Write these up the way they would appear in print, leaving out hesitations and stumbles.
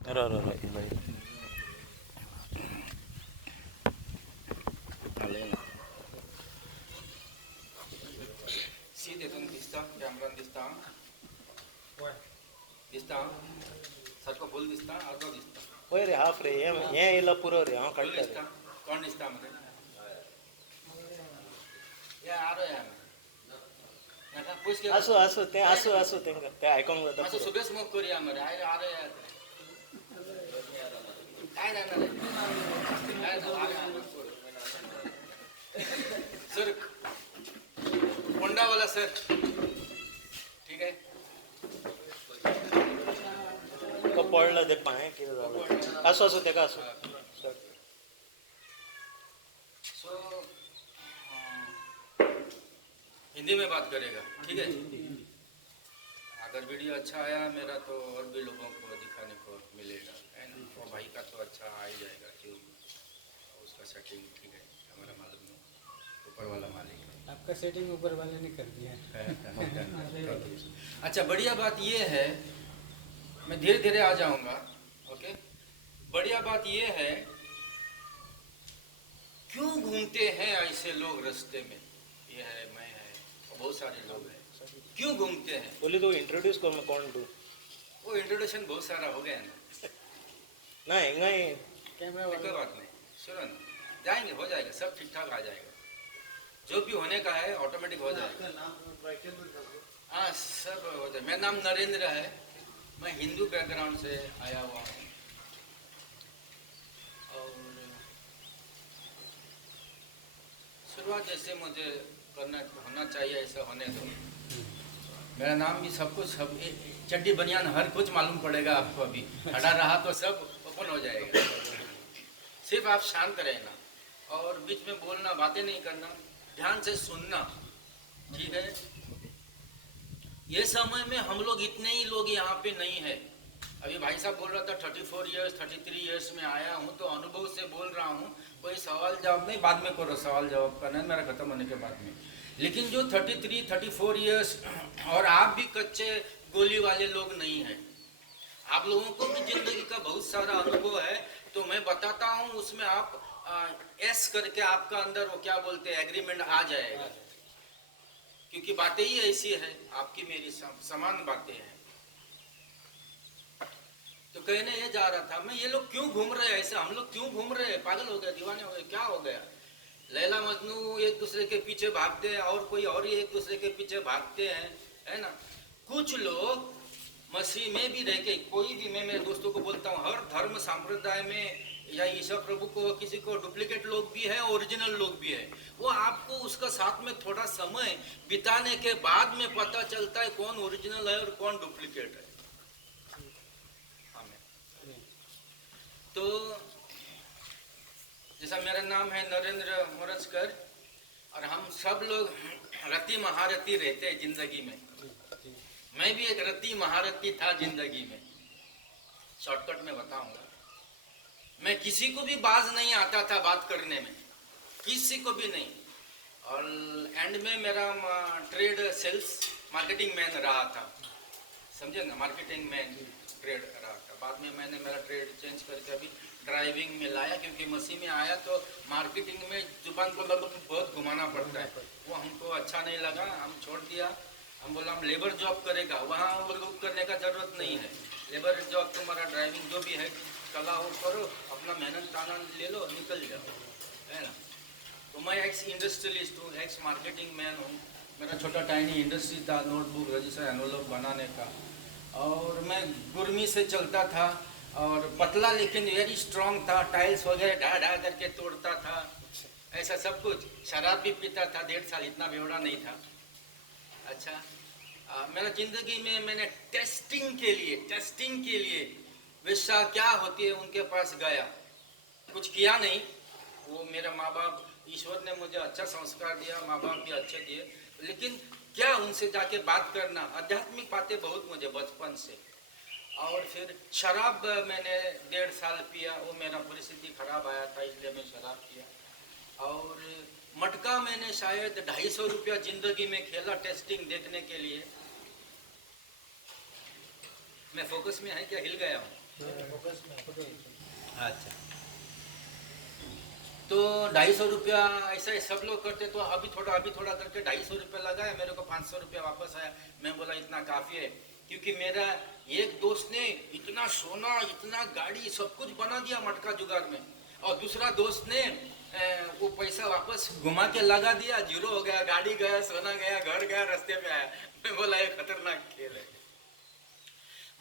भाई सीधे तुम दिसता कॅमेरा दिसता दिसता सारखं फुल दिसता अर्धो दिसता वय रे हाफ रे हे ಇಲ್ಲ पुरो रे हांव फुल काडटा दिसता रे कोण दिसता मरे या आरो या नाका पुश के आसू आसू ते आसू आसू तेंका ते आयकोंक जाता मातसो पुरो सुबेस मोग करूया मरे आरे आरो या काय जाणार रे काय जाणार सर कोंडावाला सर ठीक आहे तो पडला ते पांय कितें जालें आसू आसू तेका आसू सो हिंदी में बात करेगा ठीक है अगर वीडियो अच्छा आया मेरा तो और भी लोगों को दिखाने को मिलेगा है ना और भाई का तो अच्छा आ ही जाएगा क्यों उसका सेटिंग ठीक है हमारा मालूम नहीं ऊपर वाला मालिक है आपका सेटिंग ऊपर वाले ने कर दिया है। अच्छा बढ़िया बात ये है मैं धीरे धीरे आ जाऊंगा ओके बढ़िया बात ये है क्यों घूमते हैं ऐसे लोग रास्ते में ये है मैं है और बहुत सारे लोग हैं क्यों घूमते हैं बोली तू इंट्रोड्यूस कर मैं कौन तू वो इंट्रोडक्शन बहुत सारा हो गया ना ना हिंगा ही कैमरा कोई बात नहीं सुनो ना जाएंगे हो जाएगा सब ठीक ठाक आ जाएगा जो भी होने का है ऑटोमेटिक हो जाएगा हाँ सब हो जाए मेरा नाम नरेंद्र है मैं हिंदू बैकग्राउंड से आया हुआ हूँ और शुरुआत जैसे मुझे करना होना चाहिए ऐसा होने दो मेरा नाम भी सब कुछ सब चड्डी बनियान हर कुछ मालूम पड़ेगा आपको अभी खड़ा रहा तो सब ओपन हो जाएगा सिर्फ आप शांत रहना और बीच में बोलना बातें नहीं करना ध्यान से सुनना ठीक है ये समय में हम लोग इतने ही लोग यहाँ पे नहीं है अभी भाई साहब बोल रहा था 34 इयर्स 33 इयर्स में आया हूँ तो अनुभव से बोल रहा हूँ कोई सवाल जवाब नहीं बाद में करो सवाल जवाब करना है मेरा खत्म होने के बाद में लेकिन जो 33 34 इयर्स और आप भी कच्चे गोली वाले लोग नहीं हैं आप लोगों को भी जिंदगी का बहुत सारा अनुभव है तो मैं बताता हूँ उसमें आप एस करके आपका अंदर वो क्या बोलते हैं एग्रीमेंट आ जाएगा क्योंकि बातें ही ऐसी है आपकी मेरी समान बातें हैं तो कहने ये जा रहा था मैं ये लोग क्यों घूम रहे हैं ऐसे हम लोग क्यों घूम रहे हैं पागल हो गए दीवाने हो गए क्या हो गया लैला मजनू एक दूसरे के पीछे भागते हैं और कोई और ही एक दूसरे के पीछे भागते हैं है ना कुछ लोग मसीह में भी रह के कोई भी मैं मेरे दोस्तों को बोलता हूँ हर धर्म संप्रदाय में या ईसा प्रभु को किसी को डुप्लीकेट लोग भी है ओरिजिनल लोग भी है वो आपको उसका साथ में थोड़ा समय बिताने के बाद में पता चलता है कौन ओरिजिनल है और कौन डुप्लीकेट है तो जैसा मेरा नाम है नरेंद्र मोरजकर और हम सब लोग रति महारथी रहते हैं जिंदगी में मैं भी एक रति महारथी था जिंदगी में शॉर्टकट में बताऊंगा मैं किसी को भी बाज नहीं आता था बात करने में किसी को भी नहीं और एंड में मेरा ट्रेड सेल्स मार्केटिंग मैन रहा था समझे ना मार्केटिंग मैन ट्रेड रहा था बाद में मैंने मेरा ट्रेड चेंज करके अभी ड्राइविंग में लाया क्योंकि मसीह में आया तो मार्केटिंग में जुबान को लगभग बहुत घुमाना पड़ता है वो हमको अच्छा नहीं लगा हम छोड़ दिया हम बोला हम लेबर जॉब करेगा वहाँ लोग करने का जरूरत नहीं है लेबर जॉब तुम्हारा ड्राइविंग जो भी है कला वो करो अपना मेहनत ताना ले लो निकल जाओ है ना तो मैं एक्स इंडस्ट्रियलिस्ट हूँ एक्स मार्केटिंग मैन हूँ मेरा छोटा टाइनी इंडस्ट्री था नोटबुक रजिस्टर एनवलप बनाने का और मैं गुरमी से चलता था और पतला लेकिन वेरी स्ट्रांग था टाइल्स वगैरह ढा ढा करके तोड़ता था ऐसा सब कुछ शराब भी पीता था 1.5 साल इतना बेवड़ा नहीं था अच्छा मेरा जिंदगी में मैंने टेस्टिंग के लिए वेश्या क्या होती है उनके पास गया कुछ किया नहीं वो मेरा माँ बाप ईश्वर ने मुझे अच्छा संस्कार दिया माँ बाप भी अच्छे दिए लेकिन क्या उनसे जाके बात करना आध्यात्मिक बातें बहुत मुझे बचपन से और फिर शराब मैंने 1.5 साल पिया वो मेरा परिस्थिति खराब आया था इसलिए मैं शराब पिया और मटका मैंने शायद 250 रुपया जिंदगी में खेला टेस्टिंग देखने के लिए मैं फोकस में है क्या, हिल गया हूँ? फोटो अच्छा, तो 250 रुपया ऐसा ही सब लोग करते, तो अभी थोड़ा करके 250 रुपया लगाया, मेरे को 500 रुपया वापस आया। मैं बोला इतना काफ़ी है, क्योंकि मेरा एक दोस्त ने इतना सोना, इतना गाड़ी, सब कुछ बना दिया मटका जुगाड़ में, और दूसरा दोस्त ने वो पैसा वापस घुमा के लगा दिया, जीरो हो गया, गाड़ी गया, सोना गया, घर गया, रास्ते में आया। मैं बोला ये खतरनाक खेल है।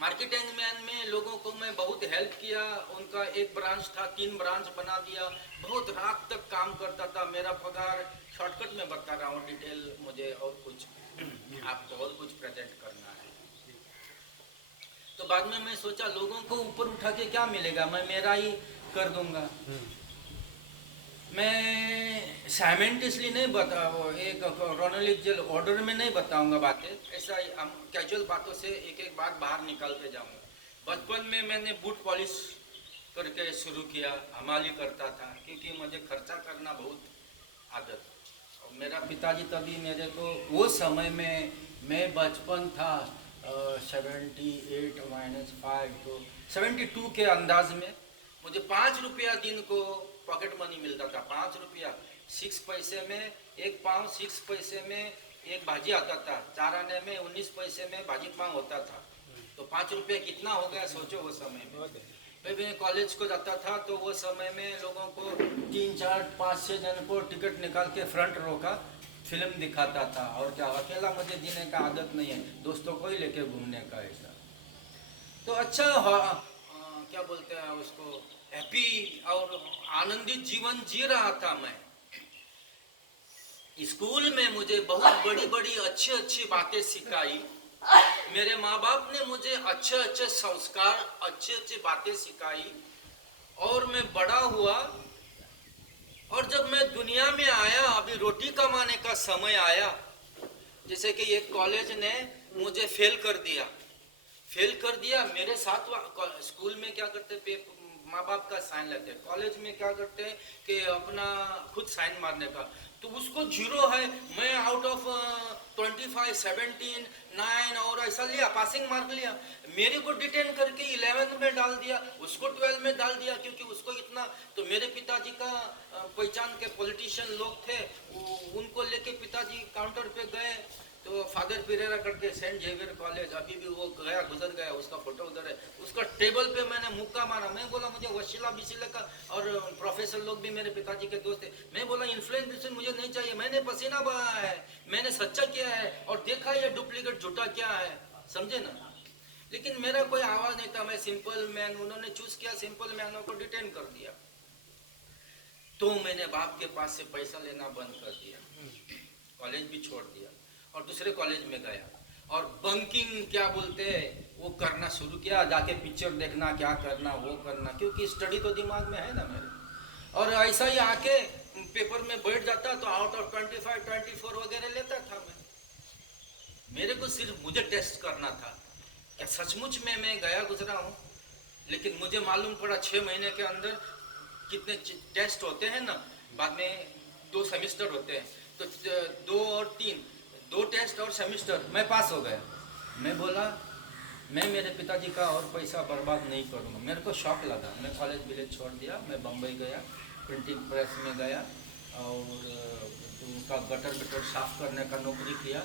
मार्केटिंग मैन में लोगों को मैं बहुत हेल्प किया, उनका एक ब्रांच था, 3 ब्रांच बना दिया, बहुत रात तक काम करता था। मेरा पगार, शॉर्टकट में बता रहा हूँ, डिटेल मुझे और कुछ आपको और कुछ प्रेजेंट करना है। तो बाद में मैं सोचा लोगों को ऊपर उठा के क्या मिलेगा, मैं मेरा ही कर दूंगा। मैं साइमेंटिसली नहीं बता, वो एक क्रोनोलॉजिकल ऑर्डर में नहीं बताऊंगा बातें, ऐसा ही हम कैजुअल बातों से एक एक बात बाहर निकाल के जाऊंगा। बचपन में मैंने बूट पॉलिश करके शुरू किया, हमाली करता था, क्योंकि मुझे खर्चा करना बहुत आदत। और मेरा पिताजी तभी मेरे को, वो समय में मैं बचपन था 78 -5 तो 72 के अंदाज में मुझे 5 रुपया दिन को पॉकेट मनी मिलता था। 5 रुपया 6 पैसे में एक पाव, 6 पैसे में एक भाजी आता था, 4 आने में 19 पैसे में भाजी पाव होता था। तो 5 रुपया कितना हो गया सोचो वो समय में। मैं कॉलेज को जाता था तो वो समय में लोगों को 3, 4, 5, 6 जन को टिकट निकाल के फ्रंट रो का फिल्म दिखाता था। और क्या, अकेला मुझे जीने का आदत नहीं है, दोस्तों को ही लेके घूमने का ऐसा। तो अच्छा क्या बोलते हैं उसको, हैप्पी और आनंदित जीवन जी रहा था मैं। स्कूल में मुझे बहुत बड़ी बड़ी अच्छी अच्छी बातें सिखाई, मेरे माँ बाप ने मुझे अच्छे अच्छे संस्कार, अच्छी अच्छी बातें सिखाई, और मैं बड़ा हुआ। और जब मैं दुनिया में आया, अभी रोटी कमाने का समय आया, जैसे कि एक कॉलेज ने मुझे फेल कर दिया। मेरे साथ स्कूल में क्या करते, माँ बाप का साइन लेते हैं, कॉलेज में क्या करते हैं कि अपना खुद साइन मारने का। तो उसको 0 है, मैं आउट ऑफ 25, 17, 9 और ऐसा लिया, पासिंग मार्क लिया। मेरे को डिटेन करके 11th में डाल दिया, उसको 12 में डाल दिया, क्योंकि उसको इतना। तो मेरे पिताजी का पहचान के पॉलिटिशियन लोग थे, उनको लेके पिताजी काउंटर पे गए, तो फादर पिरेरा करके सेंट जेवियर कॉलेज, अभी भी वो गया, गुजर गया, उसका फोटो उधर है। उसका टेबल पे मैंने मुक्का मारा। मैं बोला मुझे वशीला बिशीला का, और प्रोफेसर लोग भी मेरे पिताजी के दोस्त थे। मैं बोला इन्फ्लुएंस मुझे नहीं चाहिए, मैंने पसीना बहाया है, मैंने सच्चा किया है, और देखा ये डुप्लीकेट झूठा क्या है, समझे ना। लेकिन मेरा कोई आवाज नहीं था, मैं सिंपल मैन, उन्होंने चूज किया सिंपल मैनों को डिटेन कर दिया। तो मैंने बाप के पास से पैसा लेना बंद कर दिया, कॉलेज भी छोड़ दिया, और दूसरे कॉलेज में गया, और बंकिंग क्या बोलते हैं वो करना शुरू किया, जाके पिक्चर देखना, क्या करना वो करना, क्योंकि स्टडी तो दिमाग में है ना मेरे। और ऐसा ही आके पेपर में बैठ जाता, तो आउट ऑफ 25, 24 वगैरह लेता था मैं। मेरे को सिर्फ मुझे टेस्ट करना था, क्या सचमुच में मैं गया गुजरा हूँ। लेकिन मुझे मालूम पड़ा 6 महीने के अंदर कितने टेस्ट होते हैं ना, बाद में 2 सेमिस्टर होते हैं, तो 2 और 3, 2 टेस्ट और सेमिस्टर, मैं पास हो गया। मैं बोला मैं मेरे पिताजी का और पैसा बर्बाद नहीं करूँगा। मेरे को शौक लगा, मैं कॉलेज विलेज छोड़ दिया, मैं बम्बई गया, प्रिंटिंग प्रेस में गया, और उनका गटर साफ करने का नौकरी किया।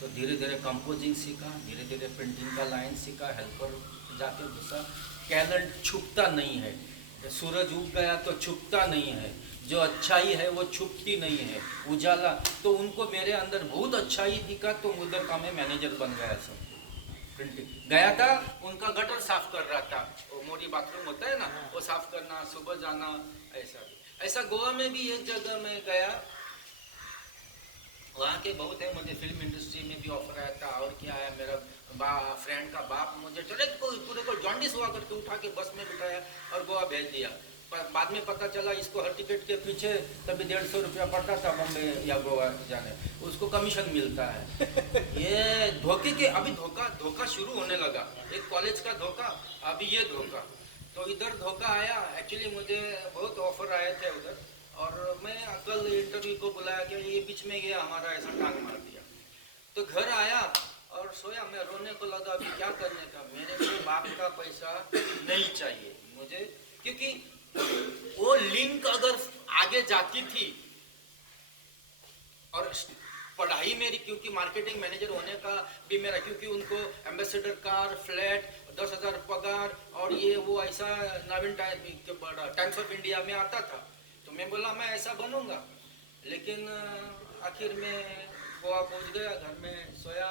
तो धीरे धीरे कंपोजिंग सीखा, धीरे धीरे प्रिंटिंग का लाइन सीखा, हेल्पर जाके घुसा। टैलेंट छुपता नहीं है, सूरज उग गया तो छुपता नहीं है, जो अच्छाई है वो छुपती नहीं है, उजाला। तो उनको मेरे अंदर बहुत अच्छाई दिखा, तो उधर का मैं मैनेजर बन गया। सब प्रिंटिंग गया था, उनका गटर साफ कर रहा था, वो मोरी बाथरूम होता है ना, वो साफ करना, सुबह जाना, ऐसा गोवा में भी एक जगह में गया, वहाँ के बहुत है, मुझे फिल्म इंडस्ट्री में भी ऑफर आया था। और क्या है, मेरा फ्रेंड का बाप मुझे चले पूरे को जॉन्डिस हुआ करके उठा के बस में बिठाया और गोवा भेज दिया। पर बाद में पता चला इसको हर टिकट के पीछे तभी 150 रुपया पड़ता था बम्बे या गोवा जाने, उसको कमीशन मिलता है। ये धोखे के, अभी धोखा शुरू होने लगा, एक कॉलेज का धोखा, अभी ये धोखा। तो इधर धोखा आया, एक्चुअली मुझे बहुत ऑफर आए थे उधर, और मैं कल इंटरव्यू को बुलाया कि ये बीच में ये हमारा ऐसा टांग मार दिया। तो घर आया और सोया। मैं रोने को लगा, अभी क्या करने का, मेरे को बाप का पैसा नहीं चाहिए मुझे, क्योंकि वो लिंक अगर आगे जाती थी और पढ़ाई मेरी, क्योंकि मार्केटिंग मैनेजर होने का भी मेरा, क्योंकि उनको एम्बेसडर कार, फ्लैट, 10,000 पगार और ये वो ऐसा नवीन टाइम्स ऑफ इंडिया में आता था, तो मैं बोला मैं ऐसा बनूंगा। लेकिन आखिर में गोवा पहुंच गया, घर में सोया,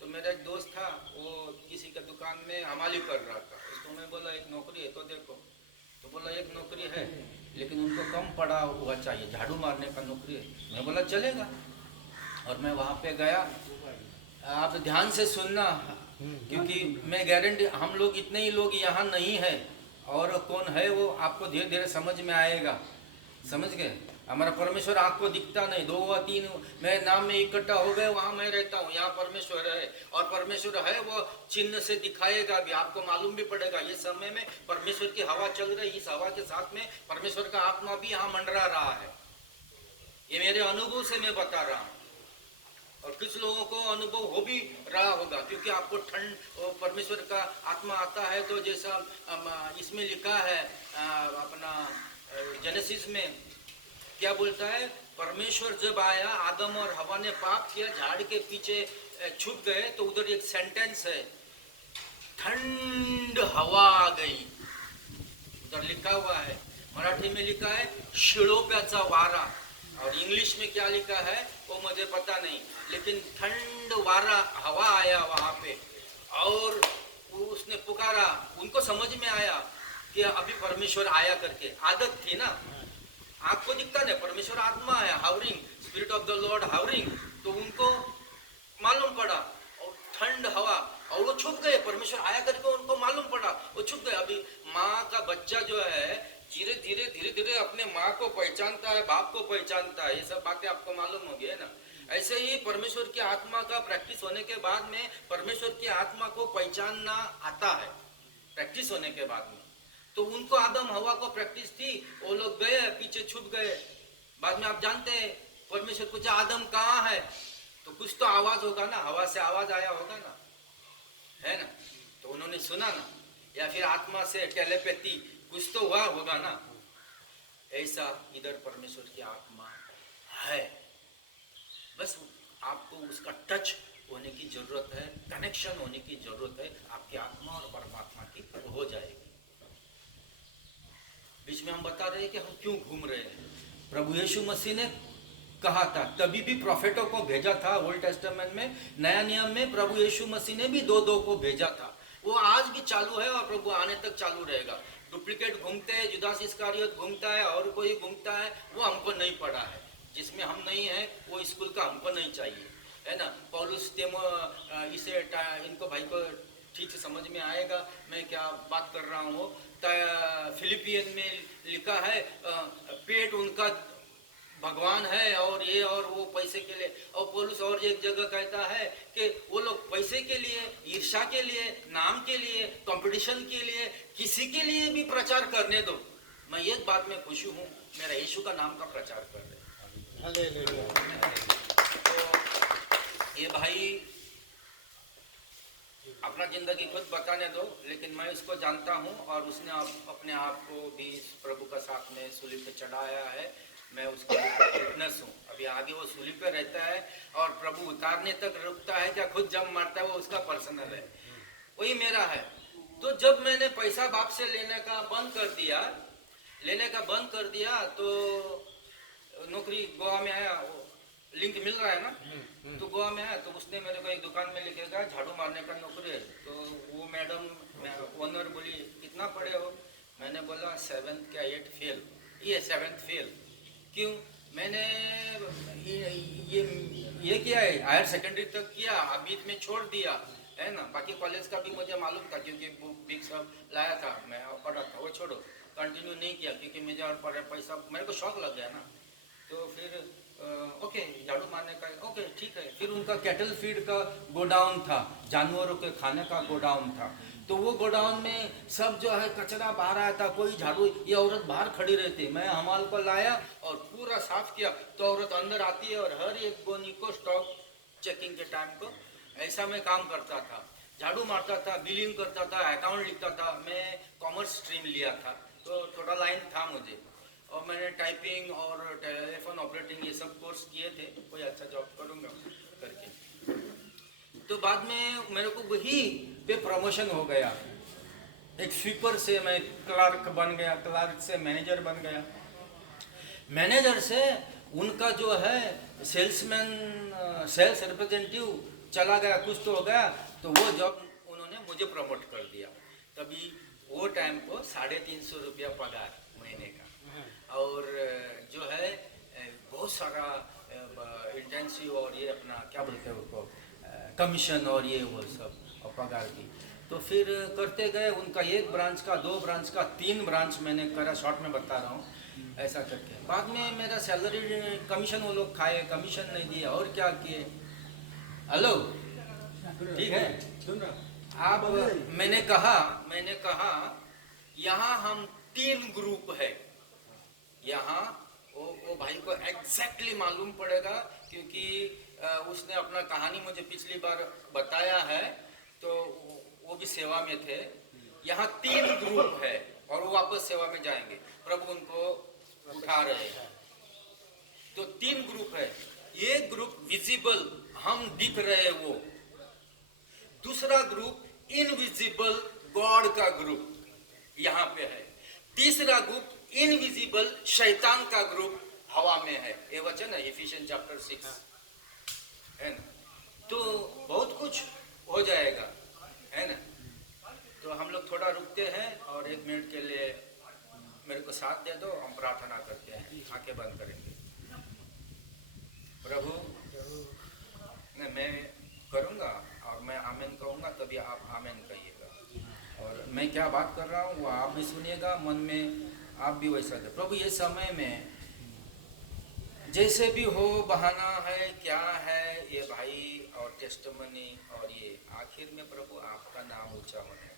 तो मेरा एक दोस्त था, वो किसी के दुकान में हमाली कर रहा था। उसको मैं बोला एक नौकरी है तो देखो, तो बोला एक नौकरी है लेकिन उनको कम पड़ा हुआ चाहिए, झाड़ू मारने का नौकरी है। मैं बोला चलेगा, और मैं वहाँ पे गया। आप ध्यान से सुनना, क्योंकि मैं गारंटी, हम लोग इतने ही लोग यहाँ नहीं है, और कौन है वो आपको धीरे धीरे समझ में आएगा, समझ गए। हमारा परमेश्वर आपको दिखता नहीं, 2 व 3 मैं नाम में इकट्ठा हो गए, वहाँ मैं रहता हूँ, यहाँ परमेश्वर है, और परमेश्वर है वो चिन्ह से दिखाएगा भी, आपको मालूम भी पड़ेगा। ये समय में परमेश्वर की हवा चल रही, इस हवा के साथ में परमेश्वर का आत्मा भी यहाँ मंडरा रहा है। ये मेरे अनुभव से मैं बता रहा हूँ, और कुछ लोगों को अनुभव हो भी रहा होगा, क्योंकि आपको ठंड परमेश्वर का आत्मा आता है, तो जैसा इसमें लिखा है अपना जेनेसिस में क्या बोलता है, परमेश्वर जब आया, आदम और हवा ने पाप किया, झाड़ के पीछे छुप गए, तो उधर एक सेंटेंस है, ठंड हवा आ गई, उधर लिखा हुआ है। मराठी में लिखा है शिळोप्याचा वारा, और इंग्लिश में क्या लिखा है वो मुझे पता नहीं, लेकिन ठंड वारा हवा आया वहां पे, और उसने पुकारा। उनको समझ में आया कि अभी परमेश्वर आया करके, आदत थी ना, आपको दिखता नहीं, परमेश्वर आत्मा है, हावरिंग, स्पिरिट ऑफ द लॉर्ड हावरिंग, तो उनको मालूम पड़ा, और ठंड हवा, और वो छुप गए, परमेश्वर आया करके उनको मालूम पड़ा, वो छुप गए। अभी माँ का बच्चा जो है धीरे धीरे अपने माँ को पहचानता है, बाप को पहचानता है, ये सब बातें आपको मालूम हो गई है ना। ऐसे ही परमेश्वर की आत्मा का प्रैक्टिस होने के बाद में परमेश्वर की आत्मा को पहचानना आता है, प्रैक्टिस होने के बाद में। तो उनको आदम हवा को प्रैक्टिस थी, वो लोग गए पीछे छुप गए। बाद में आप जानते हैं परमेश्वर पूछा आदम कहाँ है, तो कुछ तो आवाज होगा ना, हवा से आवाज आया होगा ना, है ना, तो उन्होंने सुना ना, या फिर आत्मा से टेलीपैथी कुछ तो हुआ होगा ना। ऐसा इधर परमेश्वर की आत्मा है, बस आपको उसका टच होने की जरूरत है, कनेक्शन होने की जरूरत है, आपकी आत्मा और परमात्मा की हो जाएगी। बीच में हम बता रहे हैं कि हम क्यों घूम रहे हैं। प्रभु यीशु मसीह ने कहा था, तभी भी प्रोफेटों को भेजा था ओल्ड टेस्टामेंट में, नया नियम में प्रभु यीशु मसीह ने भी 2-2 को भेजा था, वो आज भी चालू है और प्रभु आने तक चालू रहेगा। डुप्लीकेट घूमते हैं, जुदास इस्करियोत घूमता है, और कोई घूमता है, वो हमको नहीं पड़ा है, जिसमें हम नहीं है वो स्कूल का हमको नहीं चाहिए, है ना। पौलुस इसे इनको भाई को ठीक से समझ में आएगा मैं क्या बात कर रहा हूँ। फिलिपियन में लिखा है पेट उनका भगवान है, और ये और वो पैसे के लिए। और पौलुस और एक जगह कहता है कि वो लोग पैसे के लिए, ईर्ष्या के लिए, नाम के लिए, कंपटीशन के लिए, किसी के लिए भी प्रचार करने दो। मैं एक बात में खुश हूँ, मेरा यीशु का नाम का प्रचार कर रहे। तो ये भाई अपना जिंदगी खुद बताने दो, लेकिन मैं उसको जानता हूँ, और उसने अपने आप को भी प्रभु का साथ में सूली पे चढ़ाया है, मैं उसका विटनेस हूँ। अभी आगे वो सूली पे रहता है, और प्रभु उतारने तक रुकता है क्या, खुद जब मरता है वो उसका पर्सनल है, वही मेरा है। तो जब मैंने पैसा बाप से लेने का बंद कर दिया तो नौकरी गोवा में आया, लिंक मिल रहा है ना, तो गोवा में आया, तो उसने मेरे को एक दुकान में लिखेगा झाड़ू मारने का नौकरी है। तो वो मैडम ओनर बोली कितना पढ़े हो, मैंने बोला 7th या 8th फेल, ये 7th फेल। क्यों, मैंने ये किया है, हायर सेकेंडरी तक किया, अभी में छोड़ दिया है ना। बाकी कॉलेज का भी मुझे मालूम था, क्योंकि बुक बिक सब लाया था, मैं पढ़ा था, वो छोड़ो, कंटिन्यू नहीं किया, क्योंकि मुझे और पैसा मेरे को शौक लग गया ना। तो फिर ओके झाड़ू मारने का, ओके ठीक है। फिर उनका कैटल फीड का गोडाउन था, जानवरों के खाने का गोडाउन था, तो वो गोडाउन में सब जो है कचरा बाहर आया था, कोई झाड़ू, ये औरत बाहर खड़ी रहती, मैं हमाल को लाया और पूरा साफ किया, तो औरत अंदर आती है और हर एक गोनी को स्टॉक चेकिंग के टाइम को ऐसा मैं काम करता था, झाड़ू मारता था, बिलिंग करता था, अकाउंट लिखता था। मैं कॉमर्स स्ट्रीम लिया था तो थोड़ा लाइन था मुझे, और मैंने टाइपिंग और टेलीफोन ऑपरेटिंग ये सब कोर्स किए थे, कोई अच्छा जॉब करूँगा करके। तो बाद में मेरे को वही पे प्रमोशन हो गया, एक स्वीपर से मैं क्लर्क बन गया, क्लर्क से मैनेजर बन गया, मैनेजर से उनका जो है सेल्समैन, सेल्स रिप्रेजेंटेटिव चला गया, कुछ तो हो गया, तो वो जॉब उन्होंने मुझे प्रमोट कर दिया। तभी वो टाइम को 350 रुपया पगार महीने का, और जो है बहुत सारा इंटेंसिव और ये अपना क्या बोलते हैं उसको, कमीशन और ये वो सब और पगार की। तो फिर करते गए, उनका 1 ब्रांच का, 2 ब्रांच का, 3 ब्रांच मैंने करा, शॉर्ट में बता रहा हूँ, ऐसा करके। बाद में मेरा सैलरी कमीशन वो लोग खाए, कमीशन नहीं दिया, और क्या किए। हेलो, ठीक है, सुन रहा आप मैंने कहा यहाँ हम 3 ग्रुप है। यहाँ वो भाई को एग्जैक्टली मालूम पड़ेगा, क्योंकि उसने अपना कहानी मुझे पिछली बार बताया है, तो वो भी सेवा में थे। यहाँ 3 ग्रुप है और वो वापस सेवा में जाएंगे, प्रभु उनको उठा रहे हैं। तो 3 ग्रुप है, एक ग्रुप विजिबल, हम दिख रहे वो, दूसरा ग्रुप इनविजिबल, गॉड का ग्रुप यहाँ पे है, तीसरा ग्रुप इनविजिबल, शैतान का ग्रुप हवा में है। ये वचन है इफिशियंस चैप्टर 6, है ना। तो बहुत कुछ हो जाएगा, है ना। तो हम लोग थोड़ा रुकते हैं और 1 मिनट के लिए मेरे को साथ दे दो, हम प्रार्थना करते हैं, आंखें बंद करेंगे। प्रभु, मैं करूँगा और मैं आमेन कहूँगा, तभी आप आमेन कहिएगा, और मैं क्या बात कर रहा हूँ वो आप भी सुनिएगा, मन में आप भी वैसा दे। प्रभु, ये समय में जैसे भी हो, बहाना है क्या है ये भाई, और टेस्टमनी, और ये आखिर में प्रभु आपका नाम ऊंचा होने,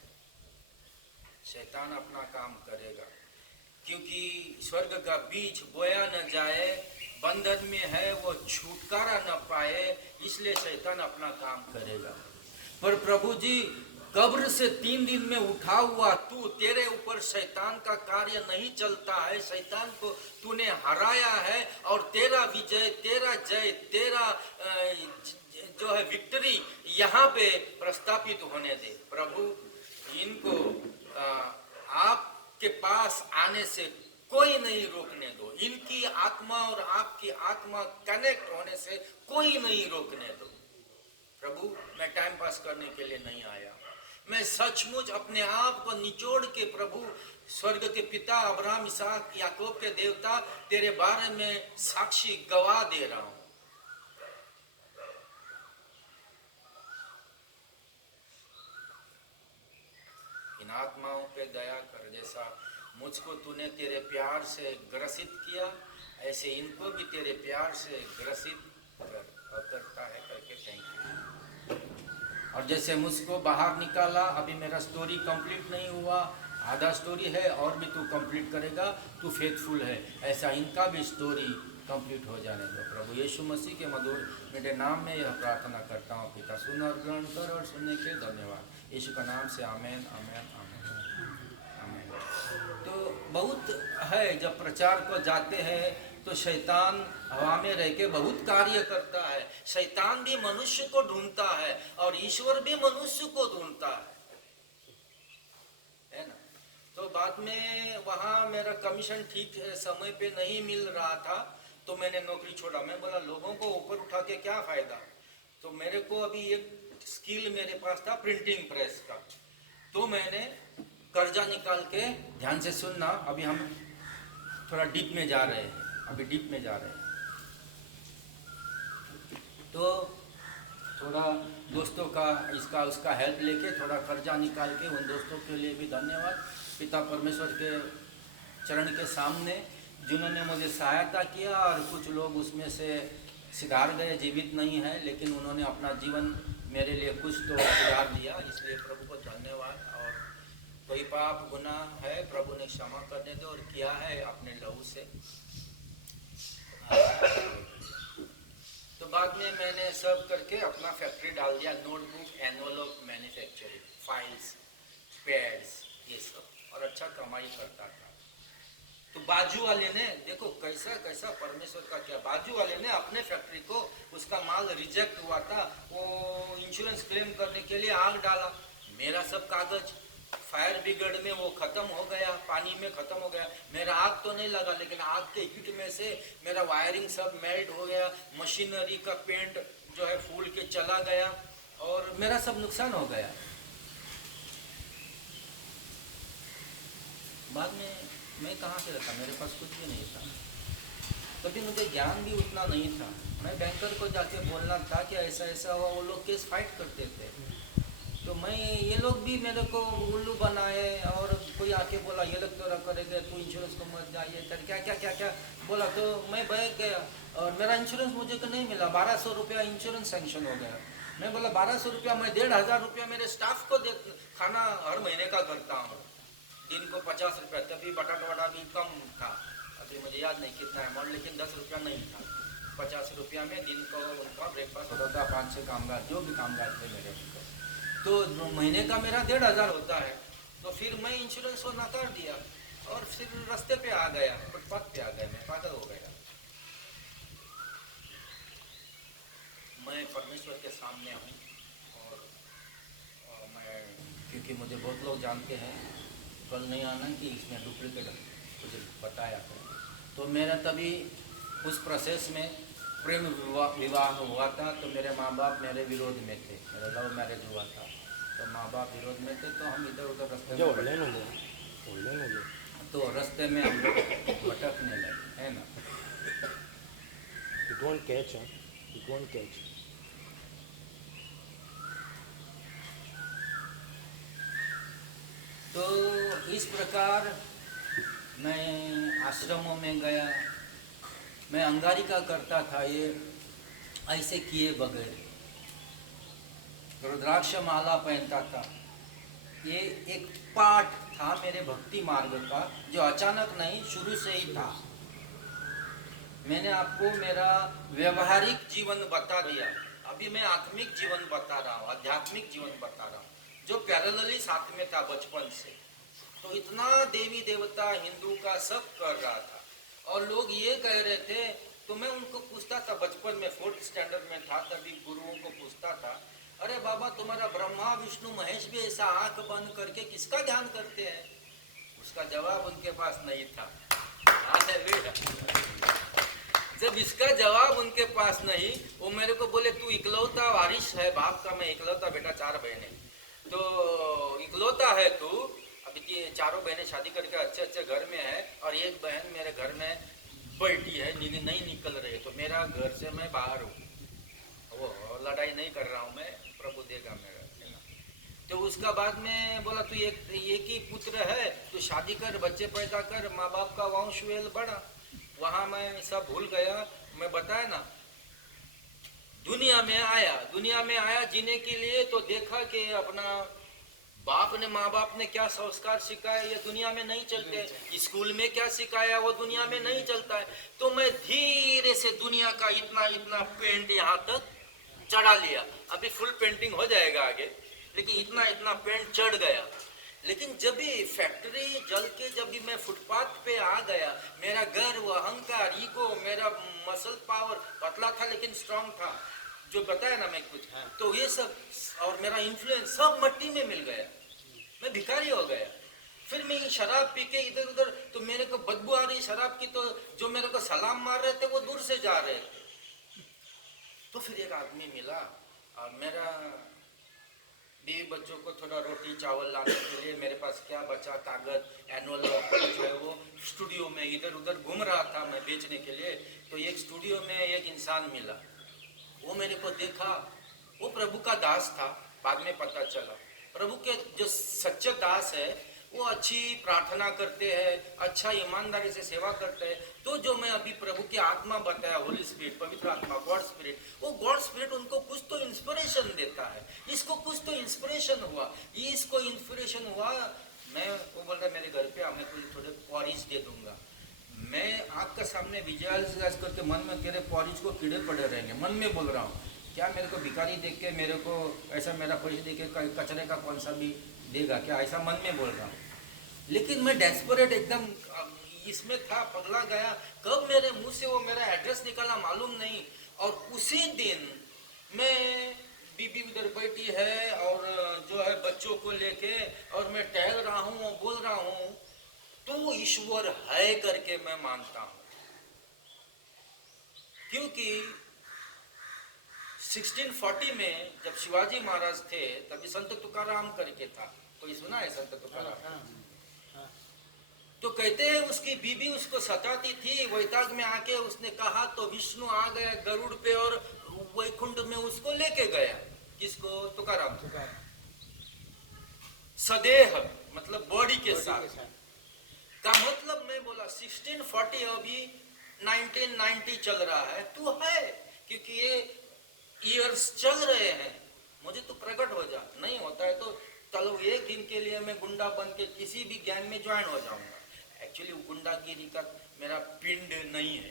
शैतान अपना काम करेगा, क्योंकि स्वर्ग का बीज बोया न जाए, बंधन में है वो छुटकारा न पाए, इसलिए शैतान अपना काम करेगा। पर प्रभु जी, कब्र से 3 दिन में उठा हुआ तू, तेरे ऊपर शैतान का कार्य नहीं चलता है, शैतान को तूने हराया है, और तेरा विजय, तेरा जय, तेरा जो है विक्ट्री यहाँ पे प्रस्तापित होने दे। प्रभु, इनको आपके पास आने से कोई नहीं रोकने दो, इनकी आत्मा और आपकी आत्मा कनेक्ट होने से कोई नहीं रोकने दो। प्रभु, मैं टाइम पास करने के लिए नहीं आया, मैं सचमुच अपने आप को निचोड़ के प्रभु, स्वर्ग के पिता अब्राहम, इसहाक, याकूब के देवता, तेरे बारे में साक्षी गवाह दे रहा हूं। इन आत्माओं पे दया कर, जैसा मुझको तूने तेरे प्यार से ग्रसित किया, ऐसे इनको भी तेरे प्यार से ग्रसित कर, और करता है करके थैंक यू। और जैसे मुझको बाहर निकाला, अभी मेरा स्टोरी कंप्लीट नहीं हुआ, आधा स्टोरी है, और भी तू कंप्लीट करेगा, तू फेथफुल है, ऐसा इनका भी स्टोरी कंप्लीट हो जाने दो। प्रभु यीशु मसीह के मधुर मेरे नाम में यह प्रार्थना करता हूँ पिता, सुन और ग्रहण कर, और सुनने के धन्यवाद, यीशु का नाम से आमेन, आमेन, आमेन, आमेन। तो बहुत है, जब प्रचार को जाते हैं तो शैतान हवा में रह के बहुत कार्य करता है, शैतान भी मनुष्य को ढूंढता है और ईश्वर भी मनुष्य को ढूंढता है ना। तो बाद में वहाँ मेरा कमीशन ठीक समय पे नहीं मिल रहा था, तो मैंने नौकरी छोड़ा। मैं बोला लोगों को ऊपर उठा के क्या फायदा, तो मेरे को अभी एक स्किल मेरे पास था प्रिंटिंग प्रेस का, तो मैंने कर्जा निकाल के, ध्यान से सुनना, अभी हम थोड़ा डीप में जा रहे हैं, अभी डीप में जा रहे हैं, तो थोड़ा दोस्तों का इसका उसका हेल्प लेके थोड़ा कर्जा निकाल के, उन दोस्तों के लिए भी धन्यवाद पिता परमेश्वर के चरण के सामने, जिन्होंने मुझे सहायता किया, और कुछ लोग उसमें से सिधार गए, जीवित नहीं है, लेकिन उन्होंने अपना जीवन मेरे लिए कुछ तो सुधार दिया, इसलिए प्रभु को धन्यवाद। और कोई पाप गुनाह है प्रभु ने क्षमा करने दो, और किया है अपने लहू से। तो बाद में मैंने सब करके अपना फैक्ट्री डाल दिया, notebook envelope manufacturing, files, pads, ये सब, और अच्छा कमाई करता था। तो बाजू वाले ने देखो कैसा कैसा परमेश्वर का क्या, बाजू वाले ने अपने फैक्ट्री को, उसका माल रिजेक्ट हुआ था, वो इंश्योरेंस क्लेम करने के लिए आग डाला, मेरा सब कागज फायर ब्रिगेड में वो खत्म हो गया, पानी में खत्म हो गया। मेरा आग तो नहीं लगा, लेकिन आग के हीट में से मेरा वायरिंग सब मेल्ट हो गया, मशीनरी का पेंट जो है फूल के चला गया, और मेरा सब नुकसान हो गया। बाद में मैं कहाँ से रहता, मेरे पास कुछ भी नहीं था, कभी मुझे ज्ञान भी उतना नहीं था। मैं बैंकर को जाके बोलना था कि ऐसा ऐसा हुआ, वो लोग केस फाइट करते थे, तो मैं, ये लोग भी मेरे को उल्लू बनाए, और कोई आके बोला ये लोग तो करेंगे, तू इंश्योरेंस को मत जाइए, क्या क्या क्या क्या बोला, तो मैं बैठ गया, और मेरा इंश्योरेंस मुझे को नहीं मिला, 1200 रुपया इंश्योरेंस सेंक्शन हो गया। मैं बोला 1200 रुपया, मैं 1500 रुपया मेरे स्टाफ को दे, खाना हर महीने का करता हूँ, दिन को 50 रुपया, तभी बटाटा वटा भी कम था, अभी मुझे याद नहीं कितना अमाउंट, लेकिन 10 रुपया नहीं था, 50 रुपया में दिन को उनका ब्रेकफास्ट होता था, 5-6 कामगार, जो भी कामगार थे मेरे उनको, तो महीने का मेरा 1500 होता है। तो फिर मैं इंश्योरेंस को नकार दिया, और फिर रास्ते पे आ गया, फुटपाथ पे आ गया, मैं पागल हो गया। मैं परमेश्वर के सामने हूँ, और मैं, क्योंकि मुझे बहुत लोग जानते हैं, कल नहीं आना कि इसमें डुप्लीकेट कुछ बताया करें। तो मेरा तभी उस प्रोसेस में प्रेम विवाह हुआ था, तो मेरे माँ बाप मेरे विरोध में थे, मेरा लव मैरिज हुआ था, तो माँ बाप विरोध में थे, तो हम इधर उधर रास्ते में, तो रास्ते में हम लोग भटकने लगे, है ना। It won't catch, huh? It won't catch. तो इस प्रकार मैं आश्रमों में गया, मैं अंगारिका करता था, ये ऐसे किए बगैर रुद्राक्ष माला पहनता था। ये एक पार्ट था मेरे भक्ति मार्ग का, जो अचानक नहीं, शुरू से ही था। मैंने आपको मेरा व्यवहारिक जीवन बता दिया, अभी मैं आत्मिक जीवन बता रहा हूँ, आध्यात्मिक जीवन बता रहा हूँ, जो पैरेलली साथ में था बचपन से। तो इतना देवी देवता हिंदू का सब कर रहा था, और लोग ये कह रहे थे, तो मैं उनको पूछता था, बचपन में 4th स्टैंडर्ड में था, तभी गुरुओं को पूछता था, अरे बाबा तुम्हारा ब्रह्मा विष्णु महेश भी ऐसा आंख बंद करके किसका ध्यान करते हैं? उसका जवाब उनके पास नहीं था। जब इसका जवाब उनके पास नहीं, वो मेरे को बोले तू इकलौता वारिस है बाप का, मैं इकलौता बेटा, 4 बहनें, तो इकलौता है तू, अभी ये 4 बहनें शादी करके अच्छे अच्छे घर में है, और एक बहन मेरे घर में बैठी है, नहीं निकल रही है, तो मेरा घर से मैं बाहर हूँ, वो लड़ाई नहीं कर रहा हूँ मैं, प्रभु देगा मेरा, है ना। तो उसका बाद में बोला तू एक ही पुत्र है, तू शादी कर, बच्चे पैदा कर, माँ बाप का वंश वेल बढ़ा। वहाँ मैं सब भूल गया, मैं बताया ना, दुनिया में आया जीने के लिए, तो देखा कि अपना बाप ने, माँ बाप ने क्या संस्कार सिखाया, ये दुनिया में नहीं चलते, स्कूल में क्या सिखाया वो दुनिया में नहीं चलता है। तो मैं धीरे से दुनिया का इतना इतना पेंट यहाँ तक चढ़ा लिया, अभी फुल पेंटिंग हो जाएगा आगे, लेकिन इतना इतना पेंट चढ़ गया। लेकिन जब भी फैक्ट्री जल के, जब भी मैं फुटपाथ पे आ गया, मेरा गर्व, अहंकार, ईगो, मेरा मसल पावर पतला था लेकिन स्ट्रांग था, जो बताया ना मैं कुछ, तो ये सब, और मेरा इन्फ्लुएंस सब मट्टी में मिल गया, मैं भिखारी हो गया। फिर मैं शराब पी के इधर उधर, तो मेरे को बदबू आ रही शराब की, तो जो मेरे को सलाम मार रहे थे वो दूर से जा रहे थे। तो फिर एक आदमी मिला, और मेरा बीवी बच्चों को थोड़ा रोटी चावल लाने के लिए मेरे पास क्या बचा, कागज, एनवलप जो है, वो स्टूडियो में इधर उधर घूम रहा था मैं बेचने के लिए। तो एक स्टूडियो में एक इंसान मिला, वो मेरे को देखा, वो प्रभु का दास था, बाद में पता चला। प्रभु के जो सच्चे दास है, वो अच्छी प्रार्थना करते हैं, अच्छा ईमानदारी से सेवा करते हैं। तो जो मैं अभी प्रभु की आत्मा बताया, होली स्पिरिट, पवित्र आत्मा, गॉड स्पिरिट, वो गॉड स्पिरिट उनको कुछ तो इंस्पिरेशन देता है। इसको कुछ तो इंस्पिरेशन हुआ, इसको इंस्पिरेशन हुआ। मैं, वो बोल रहा मेरे घर पे मैं तुझे थोड़े पॉरिश दे दूंगा। मैं आँख के सामने विजुअलाइज करके मन में तेरे पॉलिज को कीड़े पड़े रहेंगे, मन में बोल रहा हूँ। क्या मेरे को भिखारी देख के, मेरे को ऐसा मेरा पैसे देख के कचरे का कौन सा भी देगा क्या, ऐसा मन में बोल रहा हूँ। लेकिन मैं डेस्परेट एकदम इसमें था, पगला गया। कब मेरे मुंह से वो मेरा एड्रेस निकाला मालूम नहीं। और उसी दिन मैं, बीबी उधर बैठी है और जो है बच्चों को लेके, और मैं टहल रहा हूँ और बोल रहा हूँ तो ईश्वर है करके मैं मानता हूँ। क्योंकि 1640 में जब शिवाजी महाराज थे तभी संत तुकाराम करके था, कोई सुना है संत तुकाराम? तो कहते हैं उसकी बीबी उसको सताती थी, वैताग में आके उसने कहा तो विष्णु आ गया गरुड़ पे और वैकुंठ में उसको लेके गया। किसको? तुकाराम। सदेह मतलब बॉडी के साथ का मतलब मैं बोला 1640 अभी 1990 चल रहा है, तू है, क्योंकि ये ईयर्स चल रहे हैं। मुझे तो प्रकट हो जा, नहीं होता है तो चलो एक दिन के लिए मैं गुंडा बन के किसी भी गैंग में ज्वाइन हो जाऊंगा। एक्चुअली गुंडागिरी का मेरा पिंड नहीं है।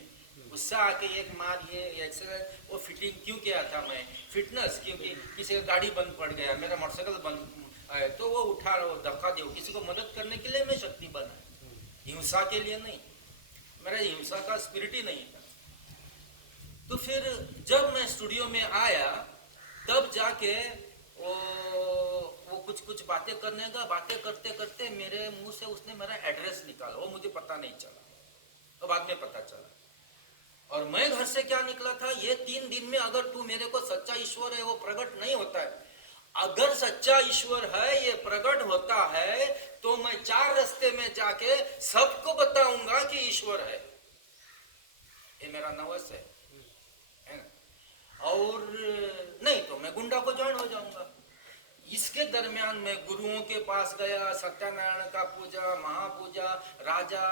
उससे आके एक मार ये एक्सरसाइज, वो फिटिंग क्यों किया था मैं, फिटनेस, क्योंकि किसी का गाड़ी बंद पड़ गया, मेरा मोटरसाइकिल बंद है तो वो उठा लो, धक्का दो, किसी को मदद करने के लिए मैं शक्ति बना, हिंसा के लिए नहीं। मेरा हिंसा का स्पिरिट ही नहीं था। तो फिर जब मैं स्टूडियो में आया तब जाके वो कुछ बातें करने का, बातें करते करते मेरे मुंह से उसने मेरा एड्रेस निकाला, वो मुझे पता नहीं चला, तो बाद में पता चला। और मैं घर से क्या निकला था, ये 3 दिन में अगर तू मेरे को सच्चा ईश्वर है वो प्रकट नहीं होता है, अगर सच्चा ईश्वर है ये प्रकट होता है तो मैं 4 रास्ते में जाके सबको बताऊंगा कि ईश्वर है। ये मेरा नवस है ना? और नहीं तो मैं गुंडा को ज्वाइन हो जाऊंगा। इसके दरमियान मैं गुरुओं के पास गया, सत्यनारायण का पूजा, महापूजा, राजा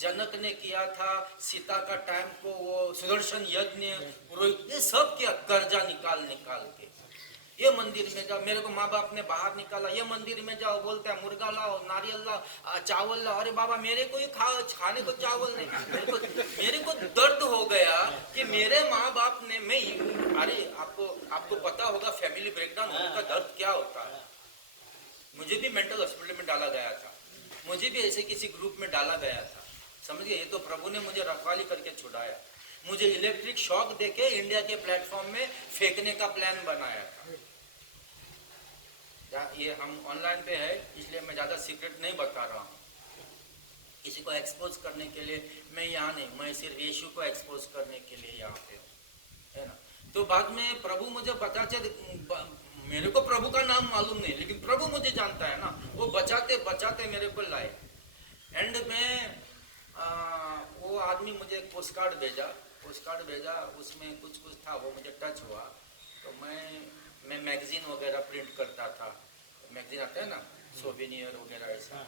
जनक ने किया था, सीता का टाइम को वो सुदर्शन यज्ञ, पुरोहित, ये सब किया, कर्जा निकाल के। ये मंदिर में जाओ, मेरे को माँ बाप ने बाहर निकाला, ये मंदिर में जाओ, बोलता है मुर्गा लाओ, नारियल लाओ, चावल लाओ। अरे बाबा मेरे को ही खाने को चावल नहीं, मेरे को दर्द हो गया कि मेरे माँ बाप ने, मैं, अरे आपको पता होगा फैमिली ब्रेकडाउन होने का दर्द क्या होता है। मुझे भी मेंटल हॉस्पिटल में डाला गया था, मुझे भी ऐसे किसी ग्रुप में डाला गया था, समझिए। ये तो प्रभु ने मुझे रखवाली करके छुड़ाया। मुझे इलेक्ट्रिक शॉक देके इंडिया के प्लेटफॉर्म में फेंकने का प्लान बनाया था। ये हम ऑनलाइन पे है इसलिए मैं ज़्यादा सीक्रेट नहीं बता रहा हूँ, किसी को एक्सपोज करने के लिए मैं यहाँ नहीं, मैं सिर्फ यीशु को एक्सपोज करने के लिए यहाँ पे हूँ, है ना। तो बाद में प्रभु मुझे पता चल, मेरे को प्रभु का नाम मालूम नहीं लेकिन प्रभु मुझे जानता है ना, वो बचाते बचाते मेरे को लाए। एंड में वो आदमी मुझे एक पोस्ट कार्ड भेजा, उसमें कुछ था, वो मुझे टच हुआ। तो मैं मैगजीन वगैरह प्रिंट करता था, मैगजीन आता है ना, सोवेनियर वगैरह ऐसा।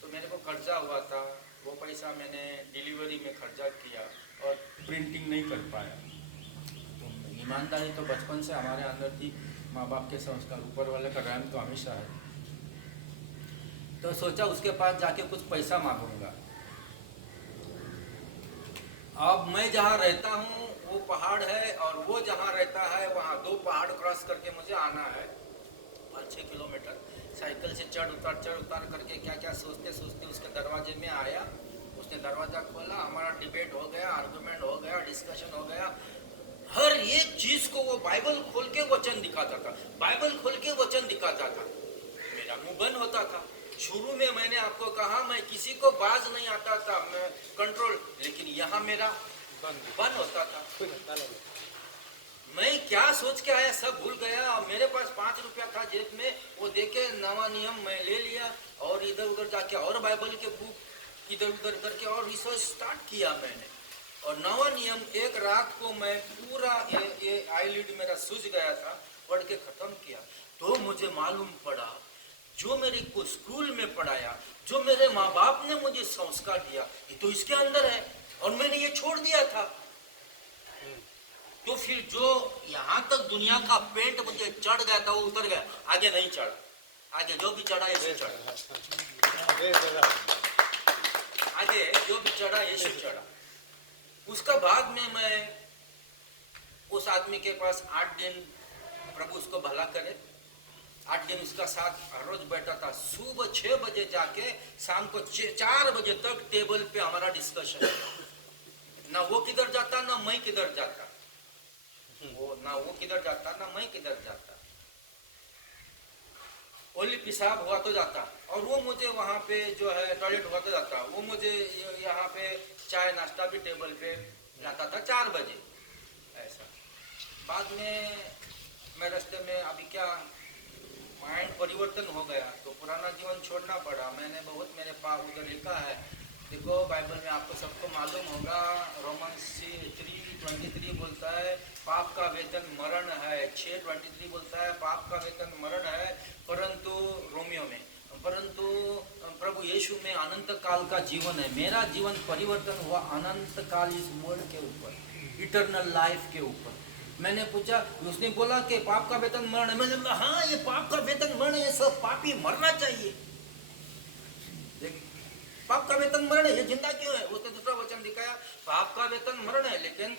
तो मेरे को खर्चा हुआ था, वो पैसा मैंने डिलीवरी में खर्चा किया और प्रिंटिंग नहीं कर पाया। तो ईमानदारी तो बचपन से हमारे अंदर थी, माँ बाप के संस्कार, ऊपर वाले का रहम तो हमेशा है। तो सोचा उसके पास जाके कुछ पैसा मांगूंगा। अब मैं जहाँ रहता हूँ वो पहाड़ है और वो जहाँ रहता है वहाँ 2 पहाड़ क्रॉस करके मुझे आना है, 5-6 किलोमीटर। साइकिल से चढ़ उतार करके क्या सोचते उसके दरवाजे में आया। उसने दरवाज़ा खोला, हमारा डिबेट हो गया, आर्गुमेंट हो गया, डिस्कशन हो गया। हर एक चीज़ को वो बाइबल खोल के वचन दिखाता था, मेरा मुंह बंद होता था। शुरू में मैंने आपको कहा मैं किसी को बाज नहीं आता था, मैं कंट्रोल, लेकिन यहाँ मेरा बंद होता था। मैं क्या सोच के आया सब भूल गया। और मेरे पास 5 रुपया था जेब में, वो देके नवा नियम मैं ले लिया और इधर उधर जाके और बाइबल के बुक इधर उधर करके और रिसर्च स्टार्ट किया मैंने। और नवा नियम एक रात को मैं पूरा ये आईलिड मेरा सूज गया था, पढ़ के खत्म किया। तो मुझे मालूम पड़ा जो मेरे को स्कूल में पढ़ाया, जो मेरे माँ बाप ने मुझे संस्कार दिया, ये तो इसके अंदर है और मैंने ये छोड़ दिया था। तो फिर जो यहाँ तक दुनिया का पेंट मुझे चढ़ गया था वो उतर गया, आगे नहीं चढ़ा। आगे जो भी चढ़ा यीशु चढ़ा, आगे जो भी चढ़ा यीशु चढ़ा। उसका बाद में मैं उस आदमी के पास 8 दिन, प्रभु उसको भला करे, 8 दिन उसका साथ हर रोज बैठा था। सुबह 6 बजे जाके शाम को 4 बजे तक टेबल पे हमारा डिस्कशन। ना वो किधर जाता ना मैं किधर जाता, ना वो किधर जाता ना मैं किधर जाता। ओनली पेशाब हुआ तो जाता, और वो मुझे वहाँ पे जो है टॉयलेट हुआ तो जाता, वो मुझे यहाँ पे चाय नाश्ता भी टेबल पे लाता था 4 बजे ऐसा। बाद में मैं रास्ते में, अभी क्या माइंड परिवर्तन हो गया तो पुराना जीवन छोड़ना पड़ा। मैंने बहुत मेरे पाप उधर लिखा है, देखो बाइबल में आपको सबको मालूम होगा, रोमन्स 3:23 बोलता है पाप का वेतन मरण है, 6:23 बोलता है पाप का वेतन मरण है, परंतु रोमियो में, परंतु प्रभु यीशु में अनंत काल का जीवन है। मेरा जीवन परिवर्तन हुआ अनंत काल इस वर्ल्ड के ऊपर, इटर्नल लाइफ के ऊपर। मैंने पूछा, उसने बोला कि पाप का वेतन मरण है। मैंने बोला हाँ ये पाप का वेतन मरण है, ये सब पापी मरना चाहिए। पाप का वेतन मरण है, ये जिंदा क्यों है? उसने दूसरा वचन दिखाया, पाप का वेतन मरण है, लेकिन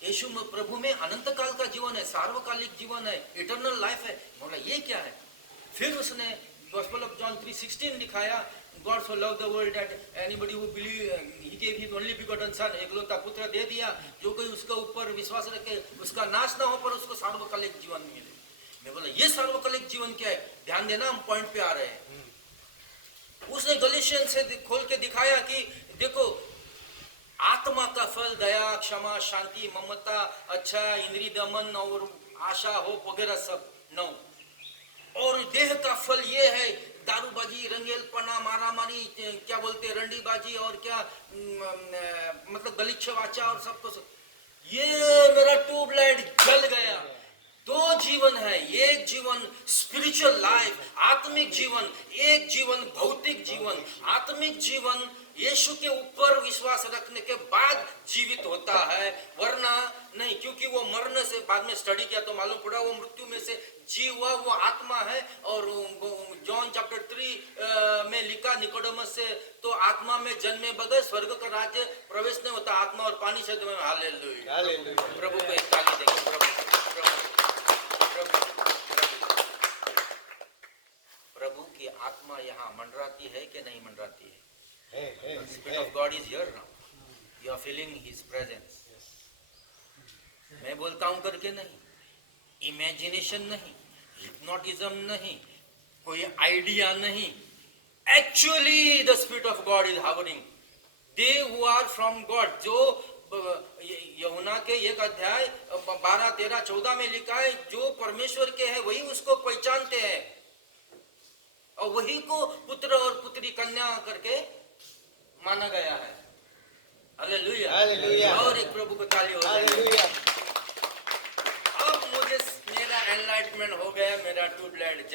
यीशु प्रभु में अनंत काल का जीवन है, सार्वकालिक जीवन है, इटर्नल लाइफ है। बोला ये क्या है? फिर उसने गॉस्पेल ऑफ जॉन 3:16 दिखाया, God so love the world that anybody who believe he gave his only begotten son, एकलौता पुत्र दे दिया, जो कोई उसके ऊपर विश्वास रखे उसका नाश ना हो पर उसको सार्वकालिक जीवन मिले। मैं बोला ये सार्वकालिक जीवन क्या है? ध्यान देना, हम पॉइंट पे आ रहे हैं। उसने गलीशियन से खोल के दिखाया कि देखो आत्मा का फल दया, क्षमा, शांति, ममता, अच्छा, इंद्रिय दमन और आशा, होप वगैरह सब 9। और देह का फल ये है दारूबाजी, रंगेलपना, मारामारी, क्या बोलते रंडीबाजी, और क्या मतलब गलिच्छ वाचा और सब कुछ। ये मेरा ट्यूबलाइट जल गया। 2 जीवन है, एक जीवन स्पिरिचुअल लाइफ, आत्मिक जीवन, एक जीवन भौतिक जीवन। आत्मिक जीवन यीशु के ऊपर विश्वास रखने के बाद जीवित होता है, वरना नहीं, क्योंकि वो मरने से, बाद में स्टडी किया तो मालूम पड़ा वो मृत्यु में से जी हुआ वो आत्मा है। और जॉन चैप्टर 3 में लिखा निकोडेमस से, तो आत्मा में जन्मे बगैर स्वर्ग का राज्य प्रवेश नहीं होता। आत्मा और पानी से तुम्हें हालेलुया, प्रभु को एक ताली देंगे। प्रभु की आत्मा यहाँ मंडराती है कि नहीं मंडराती है? Spirit of God is here now. You are feeling His presence. मैं बोलता हूँ करके नहीं, इमेजिनेशन नहीं, हिप्नोटिज्म नहीं, कोई आइडिया नहीं। Actually the Spirit of God is hovering. They who are from God, जो यूहन्ना के 1 अध्याय 12, 13, 14 में लिखा है, जो परमेश्वर के हैं वही उसको पहचानते हैं, और वही को पुत्र और पुत्री कन्या करके माना गया है। हालेलुया। और एक प्रभु को ताली हो जाए। अब मुझे मेरा एनलाइटमेंट हो गया, मेरा ट्यूबलाइट